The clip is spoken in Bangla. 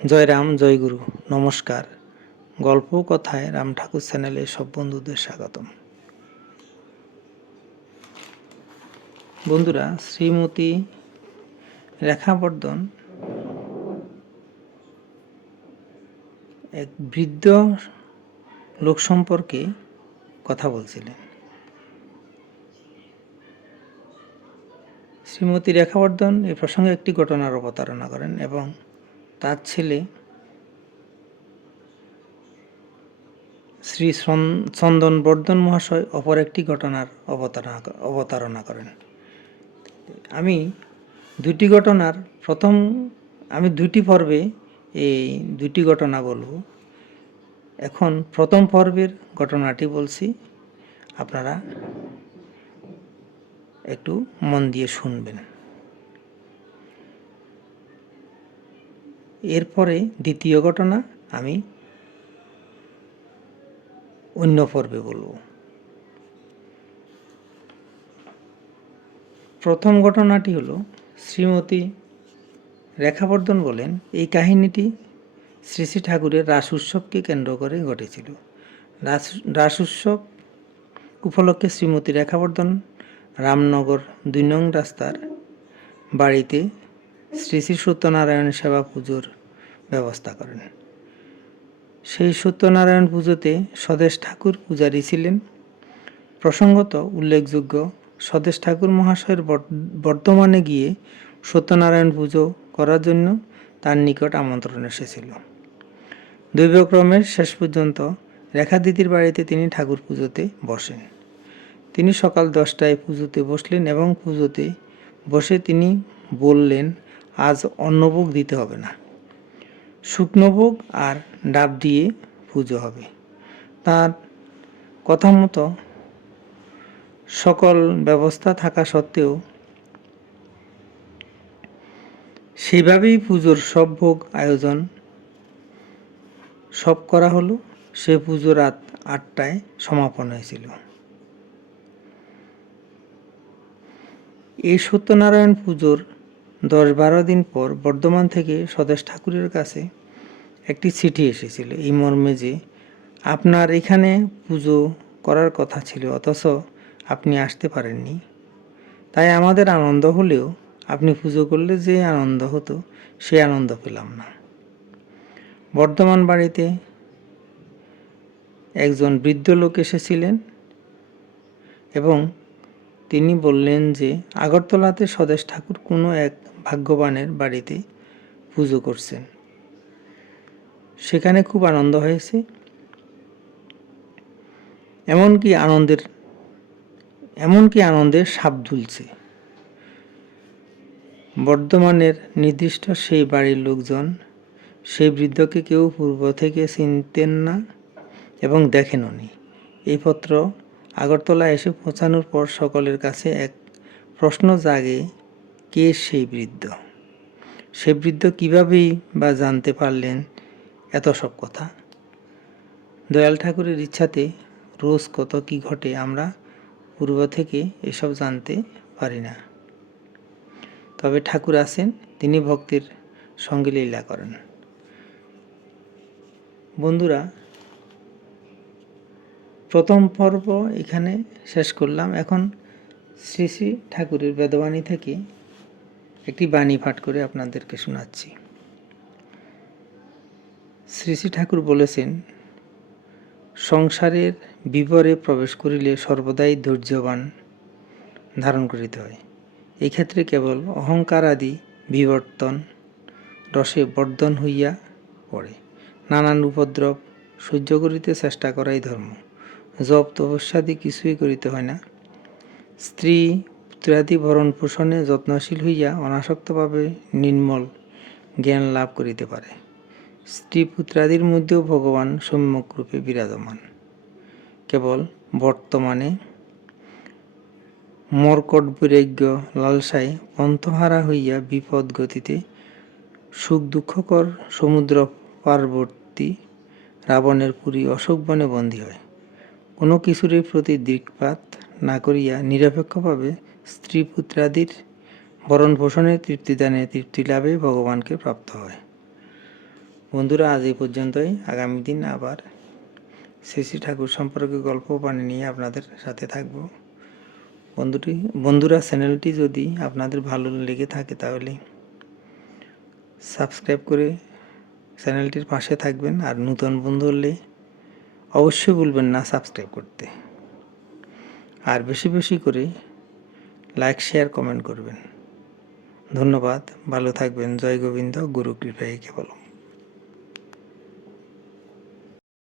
জয় রাম, জয় গুরু, নমস্কার। গল্প কথায় রাম ঠাকুর চ্যানেলে সব বন্ধুদের স্বাগতম। বন্ধুরা, শ্রীমতী রেখা বর্ধন এক বৃদ্ধ লোক সম্পর্কে কথা বলছিলেন। শ্রীমতী রেখা বর্ধন এ প্রসঙ্গে একটি ঘটনার অবতারণা করেন এবং তার ছেলে শ্রী চন্দন বর্ধন মহাশয় অপর একটি ঘটনার অবতারণা করেন। আমি দুটি পর্বে এই দুটি ঘটনা বলবো। এখন প্রথম পর্বের ঘটনাটি বলছি, আপনারা একটু মন দিয়ে শুনবেন। এরপরে দ্বিতীয় ঘটনা আমি অন্য পর্বে বলবো। প্রথম ঘটনাটি হলো, শ্রীমতী রেখাবর্ধন বলেন, এই কাহিনীটি শ্রী শ্রী ঠাকুরের রাস উৎসবকে কেন্দ্র করে ঘটেছিল। রাস উৎসব উপলক্ষে শ্রীমতী রেখাবর্ধন রামনগর ২ নং রাস্তার বাড়িতে শ্রী শ্রী সত্যনারায়ণ সেবা পুজোর ব্যবস্থা করেন। সেই সত্যনারায়ণ পুজোতে স্বদেশ ঠাকুর পূজারী ছিলেন। প্রসঙ্গত উল্লেখযোগ্য, স্বদেশ ঠাকুর মহাশয়ের বর্ধমানে গিয়ে সত্যনারায়ণ পুজো করার জন্য তার নিকট আমন্ত্রণ এসেছিল। দৈবক্রমে শেষ পর্যন্ত রেখা দিদির বাড়িতে তিনি ঠাকুর পুজোতে বসেন। তিনি সকাল 10টায় পুজোতে বসলেন এবং পুজোতে বসে তিনি বললেন, আজ অন্নভোগ দিতে হবে না, শুকনো ভোগ আর ডাব দিয়ে পুজো হবে। তার কথা মতো সকল ব্যবস্থা থাকা সত্ত্বেও সেইভাবেই পুজোর সব ভোগ আয়োজন সব করা হলো। সে পুজো রাত 8টায় সমাপন হয়েছিল। এই সত্যনারায়ণ পুজোর 10-12 দিন পর বর্ধমান থেকে স্বদেশ ঠাকুরের কাছে একটি চিঠি এসেছিল, এই মর্মে যে আপনার এখানে পুজো করার কথা ছিল, অথচ আপনি আসতে পারেননি। তাই আমাদের আনন্দ হলেও আপনি পুজো করলে যে আনন্দ হতো, সে আনন্দ পেলাম না। বর্ধমান বাড়িতে একজন বৃদ্ধ লোক এসেছিলেন এবং তিনি বললেন যে আগরতলাতে স্বদেশ ঠাকুর কোনো এক ভাগ্যবানের বাড়িতে পুজো করছেন, সেখানে খুব আনন্দ হয়েছে, এমনকি আনন্দের সাপ দুলছে। বর্ধমানের নির্দিষ্ট সেই বাড়ির লোকজন সেই বৃদ্ধকে কেউ পূর্ব থেকে চিনতেন না এবং দেখেননি। এই পত্র আগরতলা এসে পৌঁছানোর পর সকলের কাছে এক প্রশ্ন জাগে, কে সেই বৃদ্ধ? সে বৃদ্ধ কীভাবেই বা জানতে পারলেন এত সব কথা? দয়াল ঠাকুরের ইচ্ছাতে রোজ কত কি ঘটে, আমরা পূর্ব থেকে এসব জানতে পারি না। তবে ঠাকুর আছেন, তিনি ভক্তের সঙ্গে লীলা করেন। বন্ধুরা, প্রথম পর্ব এখানে শেষ করলাম। এখন শ্রী শ্রী ঠাকুরের বেদবাণী থেকে একটি বাণী পাঠ করে আপনাদেরকে শোনাচ্ছি। শ্রী শ্রী ঠাকুর বলেছেন, সংসারের বিবরে প্রবেশ করিলে সর্বদাই ধৈর্যবান ধারণ করিতে হয়। এই ক্ষেত্রে কেবল অহংকার আদি বিবর্তন রসে বর্ধন হইয়া পড়ে। নানান উপদ্রব সহ্য করিতে চেষ্টা করাই ধর্ম। জপ তপস্যাদি কিছুই করিতে হয় না। স্ত্রী পুত্রাদি ভরণ পোষণে যত্নশীল হইয়া অনাসক্তভাবে নির্মল জ্ঞান লাভ করিতে পারে। স্ত্রী পুত্রাদির মধ্যেও ভগবান সম্যক রূপে বিরাজমান। কেবল বর্তমানে মর্কট বৈরাগ্য লালসায় পন্থহারা হইয়া বিপদ গতিতে সুখ দুঃখকর সমুদ্র পার্বতী রাবণের পুরী অশোক বনে বন্দী হয়। কোনো কিছুরই প্রতি দৃকপাত না করিয়া নিরপেক্ষভাবে স্ত্রী পুত্রাদির ভরণ পোষণে তৃপ্তিদানে তৃপ্তি লাভে ভগবানকে প্রাপ্ত হয়। বন্ধুরা, আজ এই পর্যন্তই। আগামী দিন আবার শ্রী শ্রী ঠাকুর সম্পর্কে গল্প বাণী নিয়ে আপনাদের সাথে থাকব। বন্ধুরা, চ্যানেলটি যদি আপনাদের ভালো লেগে থাকে তাহলে সাবস্ক্রাইব করে চ্যানেলটির পাশে থাকবেন। আর নতুন বন্ধু হলে অবশ্যই ভুলবেন না সাবস্ক্রাইব করতে। আর বেশি বেশি করে লাইক, শেয়ার, কমেন্ট করবেন। ধন্যবাদ। ভালো থাকবেন। জয় গোবিন্দ। গুরু কৃপায় কেবলম।